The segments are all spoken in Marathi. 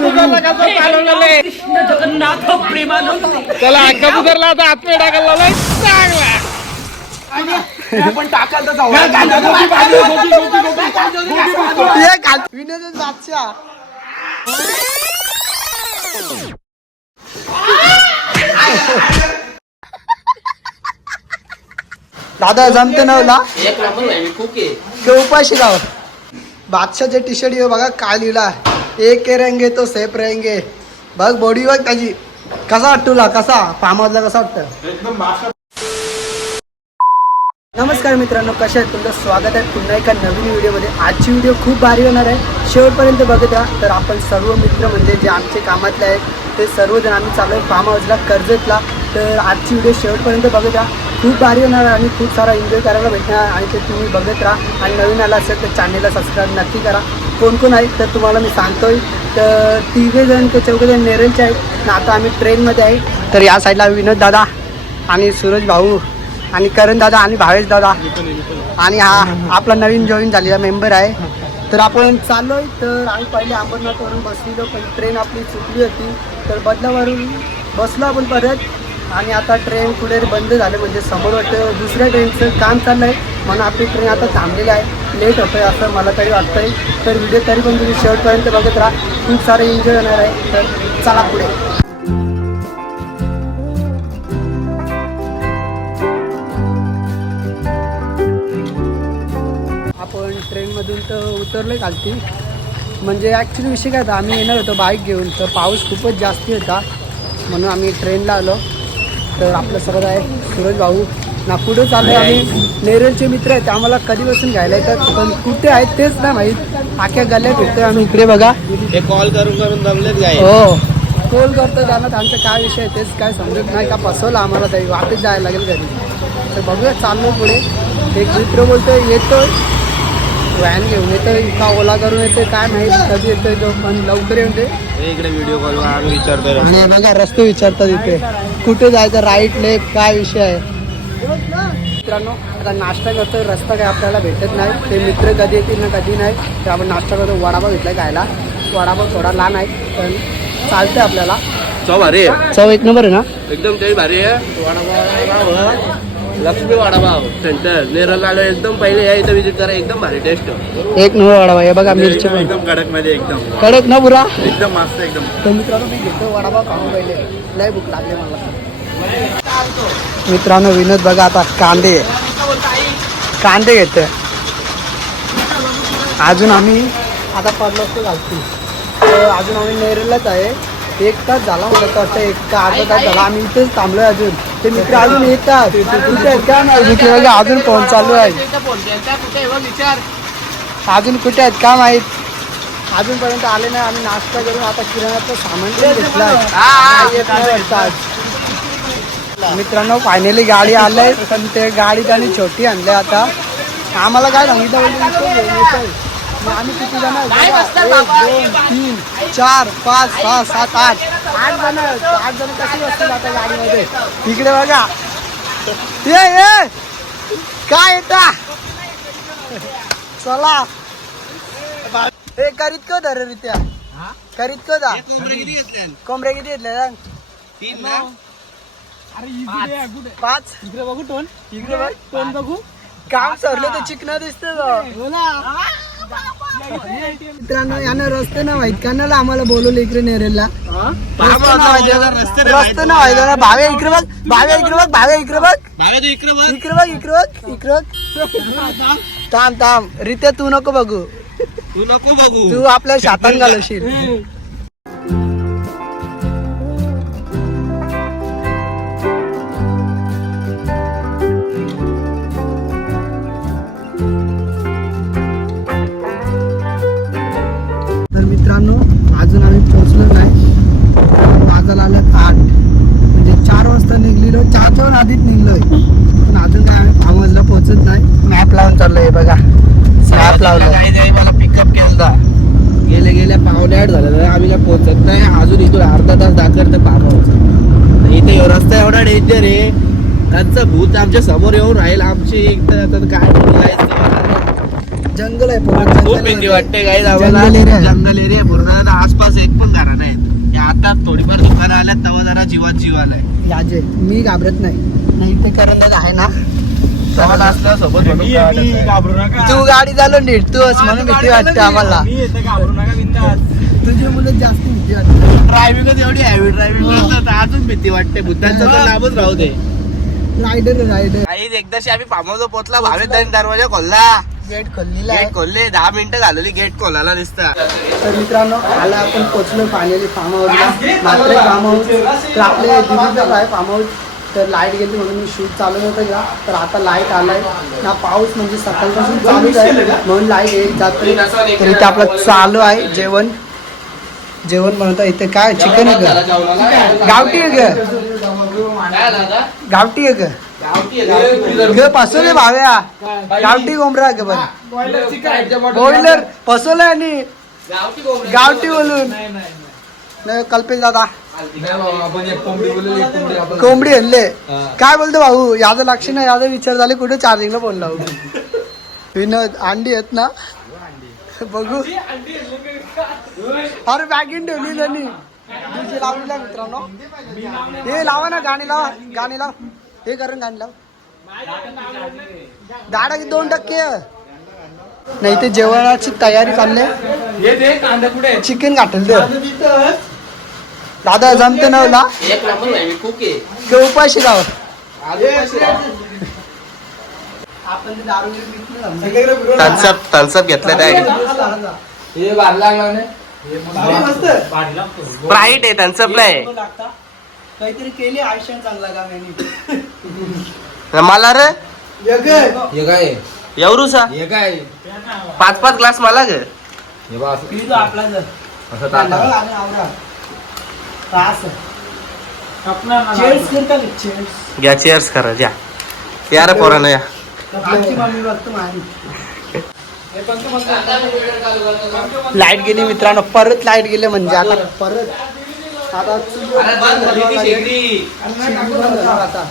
आहे जगन्नाथ प्रेमानंद आता आतमध्ये टाकायला लावलाय. चांगला. विनोद बादशाह दादा जमते नवला एक नंबर नाही मी खूप आहे. के उपाशी गाव बादशाहचे टी शर्ट बघा काय लिहिला एक के रहेंगे तो सेफ रहेंगे। बघ बॉडी बघ त्याची. कसा वाटतो तुला? कसा? फार्म हाऊसला कसा वाटतं नमस्कार मित्रांनो कशा आहेत? तुमचं स्वागत आहे. पुन्हा एका नवीन व्हिडिओमध्ये. आजची व्हिडिओ खूप भारी होणार आहे. शेवटपर्यंत बघत राहा. तर आपण सर्व मित्र म्हणजे जे आमचे कामातले आहेत ते सर्वजण आम्ही चालू आहे फार्म हाऊसला कर्जतला तर आजची व्हिडिओ शेवटपर्यंत बघत राहा. खूप भारी होणार आहे आणि खूप सारा एन्जॉय करायला भेटणार आणि ते तुम्ही बघत राहा. आणि नवीन आला असेल तर चॅनेलला सबस्क्राईब नक्की करा. कोण कोण आहेत तर तुम्हाला मी सांगतोय. तर तिघे जण ते चौघे जण नेरलचे आहेत. आणि आता आम्ही ट्रेनमध्ये आहे. तर या साईडला विनोद दादा आणि सूरज भाऊ आणि करण दादा आणि भावेश दादा. आणि हा आपला नवीन जॉईन झालेला मेंबर आहे. तर आपण चाललोय. तर आम्ही पहिले अंबरनाथवरून बसलेलो पण ट्रेन आपली चुकली होती. तर बदलावरून बसलो आपण परत. आणि आता ट्रेन पुढे बंद झालं म्हणजे समोर वाटतं दुसऱ्या ट्रेनचं काम चाललं आहे म्हणून आपली ट्रेन आता थांबलेली आहे. लेट होतोय असं मला तरी वाटतंय. तर व्हिडिओ तरी पण तुम्ही शेवटपर्यंत बघत राहा. खूप सारे एन्जॉय होणार आहे. तर चला पुढे. आपण ट्रेनमधून तर उतरलो खालती. म्हणजे ॲक्च्युली विषय काय होता? आम्ही येणार होतो बाईक घेऊन. तर पाऊस खूपच जास्ती होता. म्हणून आम्ही ट्रेनला आलो. तर आपलं सगळं आहे. सूरज भाऊ ना पुढे चाललो आम्ही. नेरलचे मित्र आहेत आम्हाला कधीपासून घ्यायला येतात पण कुठे आहेत तेच नाही माहीत. आख्या गल्ल्यात भेटतोय आम्ही इकडे बघा. हे कॉल करून करून गाय हो. कोल करतो जाणार आमचं काय विषय आहे तेच काय समजत नाही. का फसवलं आम्हाला तरी वापस जायला लागेल घरी. तर बघूया चाललो पुढे. एक मित्र बोलतोय येतोय. व्हॅन घेऊन येतोय का ओला करून येतोय काय माहीत कधी येतोय तो पण लवकर येऊन दे. इकडे व्हिडिओ कॉल आम्ही विचारतोय आणि बघा रस्ते विचारतात इथे. कुठे जायचं राईट लेफ्ट काय विषय आहे? मित्रांनो आता नाश्ता करतोय रस्ता काय आपल्याला भेटत नाही. ते मित्र कधी येतील ना कधी नाही तर आपण नाश्ता करतो वडापाव घेतला खायला. वडापाव थोडा लहान आहे पण चालतंय आपल्याला. चव भारी आहे. चव एक नंबर आहे ना? एकदम टेस्ट भारी आहे. वडापाव लक्ष्मी वडापाव सेंटर नेरल एकदम पहिले या इथं विजिट करा एकदम भारी टेस्ट एक नंबर वडापाव हे बघा मिरची पण. एकदम कडकमध्ये एकदम. कडक ना पुरा? एकदम मस्त एकदम. तर मित्रांनो मी घेतो वडापाव खाऊन पहिले. लय भूक लागली मला. मित्रांनो विनोद बघा आता कांदे. कांदे घेतोय. अजून आम्ही आता असतो घालतो. अजून आम्ही नेरलाच आहे. एक तास झाला मला वाटतं एक का अर्धा तास झाला. आम्ही इथेच थांबलोय अजून. ते मित्र अजून येतात. कुठे आहेत काय नाही? मित्र बघा अजून फोन चालू आहे. अजून कुठे आहेत का माहीत? अजूनपर्यंत आले नाही. आम्ही नाश्ता करून आता किराण्याचं सामान घेतलं आहे. येत नाही वाटतं आज. मित्रांनो फायनली गाडी आलंय. पण ते गाडी त्यांनी छोटी आणली आता. आम्हाला काय सांगितलं म्हणजे आम्ही किती जण दोन तीन चार पाच सहा सात आठ. आठ जण. आठ जण कशी बसतील आता गाडीमध्ये? इकडे बघा. ये ये काय येता? चला. हे करीत को धर रित्या? करीत को दा कोंबड्या किती घेतल्या सांग पाच. इकडे बघू टोन इकडे बघ टोन बघू. काम सरलं तर चिकना दिसत मित्रांनो यानं रस्ते ना माहीत कानाला आम्हाला बोलवलं इकडे नेरेलला. रस्ते ना माहिती रस्ते ना माहिती ना भावे इकडे बघ. भावे इकडे बघ. भावे इकडे बघ. इकडे बघ. इकडे बघ इकडे बघ. थांब थांब. रित्या तू नको बघू. तू नको बघू. तू आपल्या शातान घालवशील. वाजायला आलं आठ. म्हणजे चार वाजता निघलेलो चारच्या वर आधीच निघलोय. पण अजून काय आम्ही आवाजला पोहोचत नाही. मॅप लावून चाललोय बघा. मॅप लावलं मला पिकअप केलता. गेले गेले पावणे आठ झाले आम्ही काय पोहोचत नाही. अजून इथून अर्धा तास दाखल तर पाहावं इथे रस्ता एवढा डेंजर आहे. त्यांचं भूत आमच्यासमोर येऊन राहील. आमची आता काय जंगल आहे पूर्ण. खूप भीती. वाटते काही जंगल आहे. जंगल एरिया पूर्ण. आसपास एक पण घरा याजे मी घाबरत नाही. नाही ते करंदाज आहे ना. सहल असल्या सोबत म्हणून काय वाटत नाही. तू गाडी तू असं म्हणून भीती वाटते आम्हाला. तुझी मुलं जास्त भीती वाटते. ड्रायव्हिंगच एवढी हॅवी ड्रायव्हिंग करतात अजून भीती वाटते. बुद्धांचा तर नामच राहू दे. रायडर रायडर काही एकदाशी आम्ही पामावर पोहोचला भावेत जाईन दरवाजा खोलला. गेट खोललेला आहे. गेट खोलले दहा मिनिटं घालवली गेट खोलायला दिसता. तर मित्रांनो आला आपण पोचलो फायनली फार्म हाऊसला मात्र फार्म हाऊस तर आपले दिल्लीचं आहे फार्म हाऊस तर लाइट गेली म्हणून मी शूट चालू नव्हतं का तर आता लाइट आलाय. ना पाऊस म्हणजे सकाळपासून चालूच आहे. म्हणून लाइट येत जाते तर इथे आपलं चालू आहे जेवण. जेवण बनवतं इथे काय? चिकन आहे का? गावठी आहे का? गावठी आहे का? ग फसवले भाव्या. गावठी कोंबडा का बरं? बॉयलर फसवलं आणि गावठी बोलून. नाही कल्पेश दादा. कोंबडी आणले. काय बोलतो भाऊ? याचं लक्ष नाही याचा विचार झाले कुठे चार्जिंगला फोन लावू विनोद अंडी आहेत ना? बघू. अरे बॅगिन ठेवली त्यांनी. डीजे लावलेला मित्रांनो. हे लावा ना गाणी लावा गाणी लाव. हे करून गाणी लाव गाडा किती दोन टक्के. नाही ते जेवणाची तयारी चालली. चिकन गाठल दे दादा जमते नवला आहे. ते उपाशी दारू थन्सअप थन्सअप घेतलं त्या ब्राईट आहे थन्सअप नाही काहीतरी केले आयुष्यात चांगला काम यांनी मला रे? हे काय? एवढूसा हे काय? पाच पाच ग्लास मला ग हे बा असं पिझ्झा आपला जर. असं टाका चेअर्स करता चेअर्स घ्या चेअर्स करा ज्या या रे पोरानं या. आमची मम्मी बघतो माझी. लाइट गेली मित्रांनो परत लाइट गेली म्हणजे आता परत. आता आता.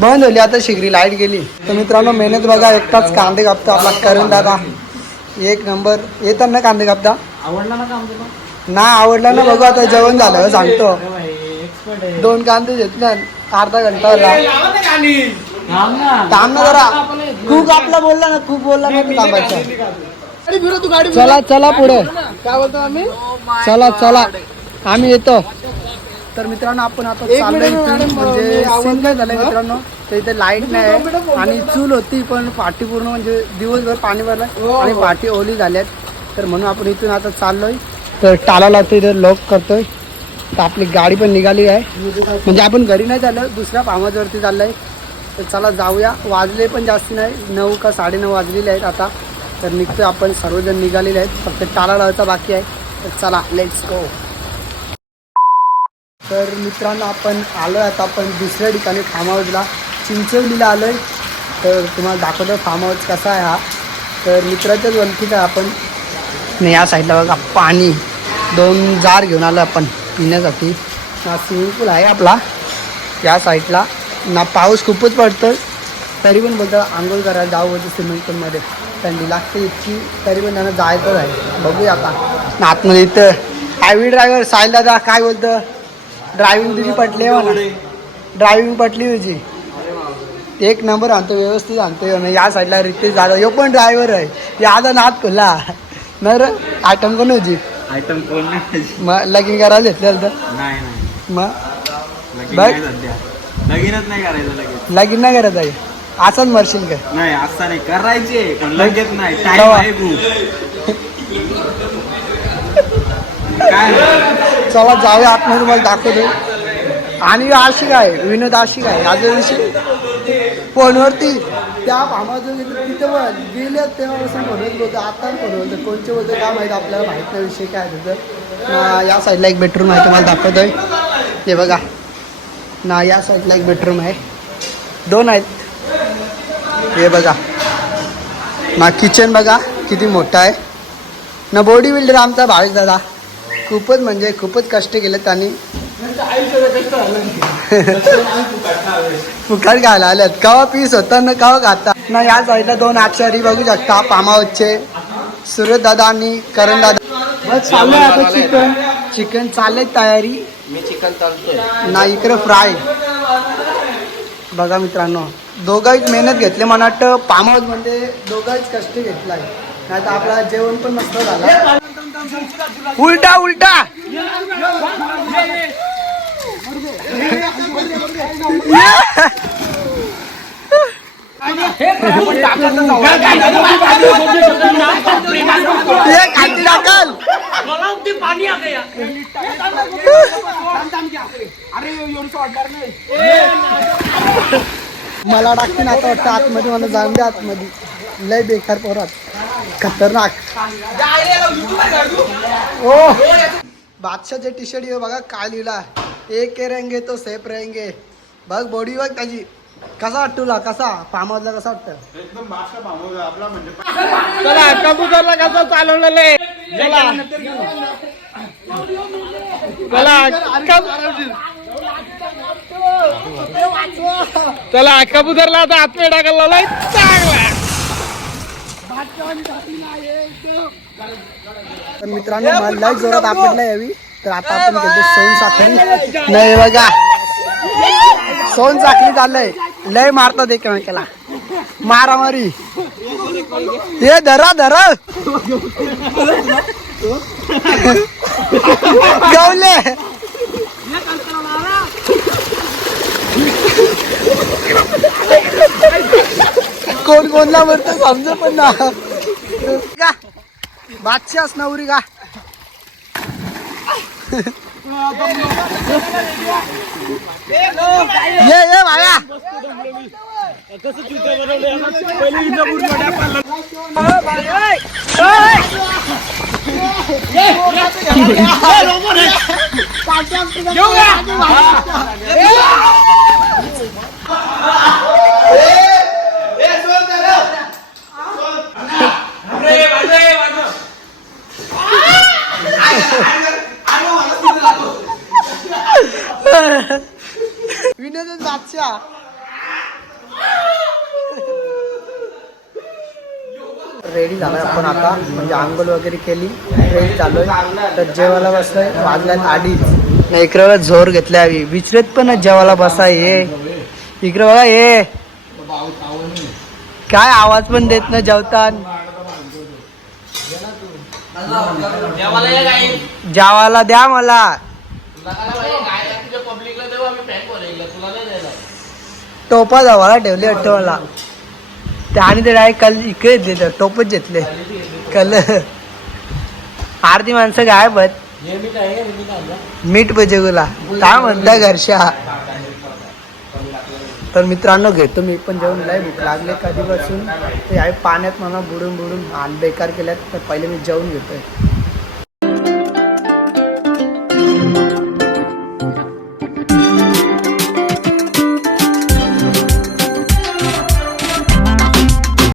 बंद झाली आता शिगरी लाइट गेली. तर मित्रांनो मेहनत बघा एकटाच कांदे कापतो आपला करण दादा. एक नंबर. येतात ना कांदे कापता? ना आवडला ना बघू आता जेवण झालं हो, सांगतो. दोन कांदे घेतले अर्धा घंटा झाला. थांब ना. जरा. खूप आपला बोलला ना खूप बोलला ना तू थांबायचं चला चला पुढे. काय बोलतो आम्ही? चला चला. आम्ही येतो. तर मित्रांनो आपण आता चाललोय. म्हणजे सीन काय झालंय मित्रांनो. तर इथे लाइट नाही आहे. आणि चूल होती पण पाठी पूर्ण म्हणजे दिवसभर पाणी भरलं. आणि पाठी ओली झाल्यात. तर म्हणून आपण इथून आता चाललोय. तर टाला लावतो इथे लॉक करतोय. तर आपली गाडी पण निघाली आहे. म्हणजे आपण घरी नाही चाललो दुसऱ्या फार्मावरती चाललोय. तर चला जाऊया. वाजले पण जास्ती नाही. नऊ का साडेनऊ वाजलेले आहेत आता. तर निघतोय आपण. सर्वजण निघालेले आहेत. फक्त टाला लावायचा बाकी आहे. तर चला लेट्स गो तर मित्रांनो आपण आलो आता आपण दुसऱ्या ठिकाणी फार्म हाऊसला चिंचवलीला आलो आहे तर तुम्हाला दाखवतो फार्म हाऊस कसा आहे हा. तर मित्राच्याच वलकीत आहे आपण. नाही या साईडला बघा पाणी. दोन जार घेऊन आलो आपण पिण्यासाठी. हा स्विमिंग पूल आहे आपला. या साईडला ना पाऊस खूपच पडतो तरी पण बोलतो आंघोळ करायला जाऊ होतं स्विमिंग पूलमध्ये थंडी लागते इतकी तरी पण त्यांना जायचं आहे. बघूया आता. ना आतमध्ये इथं. हायवे ड्रायव्हर साहिल दादा काय बोलतं? ड्रायव्हिंग तुझी पटली आहे म्हणा. ड्रायव्हिंग पटली तुझी. एक नंबर आणतो व्यवस्थित आणतो. आणि या साईडला रितेश जाधव यो पण ड्रायव्हर आहे. याचा नाद खोला. नाही रे आयटम कोण होती? आयटम कोण मग लगीन करायला घेतलेलं तर नाही नाही. मग लगीन बघ. लगीनच नाही करायचं लगीन नाही करत आहे. असंच मरशील काय नाही असं नाही करायचे पण लगेच नाही केव्हा? टाइम आहे खूप काय चला जाऊया आतमध्ये तुम्हाला दाखवतो आणि आशिक आहे विनोद आशिक आहे. आजच्या दिवशी फोनवरती त्या भामाचं तिथे पण गेले तेव्हापासून म्हणत होतं आता फोन होतं. कोणचे होतं काय माहिती आपल्याला माहीत नाही विषय काय होतं त्याचं. ना या साईडला एक बेडरूम आहे तुम्हाला दाखवतोय. हे बघा. ना या साईडला एक बेडरूम आहे. दोन आहेत. हे बघा. ना किचन बघा किती मोठा आहे. ना बॉडी बिल्डर आमचा भावेश दादा. खूपच म्हणजे खूपच कष्ट केले त्यांनी फुकट घायला आल्यात कवा पीस होता ना कवा खाता. ना या साईडला दोन अक्षरी बघू शकता पामावतचे सुरत दादा आणि करण दादा. बस चालू आहे आता चिकन. चिकन चालले तयारी. मी चिकन तळतोय ना इकडे फ्राय. बघा मित्रांनो दोघांच मेहनत घेतली. मला वाटतं हाऊसमध्ये दोघांच कष्ट घेतलाय. नाही तर आपला जेवण पण मस्त झालं. उलटा उलटा. मला टाकते ना आता वाटतं आतमध्ये मला जाऊन द्या आतमध्ये. लय बेकार पोरात. खतरनाक. ओ. बादशाचे टी शर्ट बघा काय लिहिला एक रहेंगे तो सेफ रहेंगे बघ बॉडी बघ त्याची. कसा वाटतो तुला? कसा? फार्म हाऊसला कसा वाटतं चला कबूतरला कसं चालवलेलं आहे? चला. चला कबूतरला आता आतमे टाकायला लावलाय. चांगला. तर मित्रांनो मला लय जोरात आपटला यावी. तर आता आपण घेतो सोन साखळी नाही बघा. सोन साखळी चाललंय लय मारतात एकमेकाला मारामारी. हे धरा धरा. गवले. कोण कोणला म्हणतो समज पण ना. बादशाह नवरी का? ये ये भाया. विनोद बादशाह रेडी झाला आपण आता. म्हणजे आंघोळ वगैरे केली. रेडी झालोय तर जेवायला बसलोय. वाजल्यात आधीच नाही इकडे बघा झोर घेतल्या हवी विचरत पण जेवायला बसा ये. इकडे बघा ये. काय आवाज पण देत नाही जेवतान. जेवायला द्या मला. टोपा जवळला ठेवले वाटतं मला ते आणि ते डायरेक्ट कल इकडे दिलं टोपच घेतले. कल आरती माणसं काय बघ मीठ पाहिजे गुला काय म्हणता घरशा तर मित्रांनो घेतो मी पण जेवण. लय भूक लागले कधीपासून. ते आहे पाण्यात मला बुडून बुडून हाल बेकार केल्यात. तर पहिले मी जेवण घेतोय.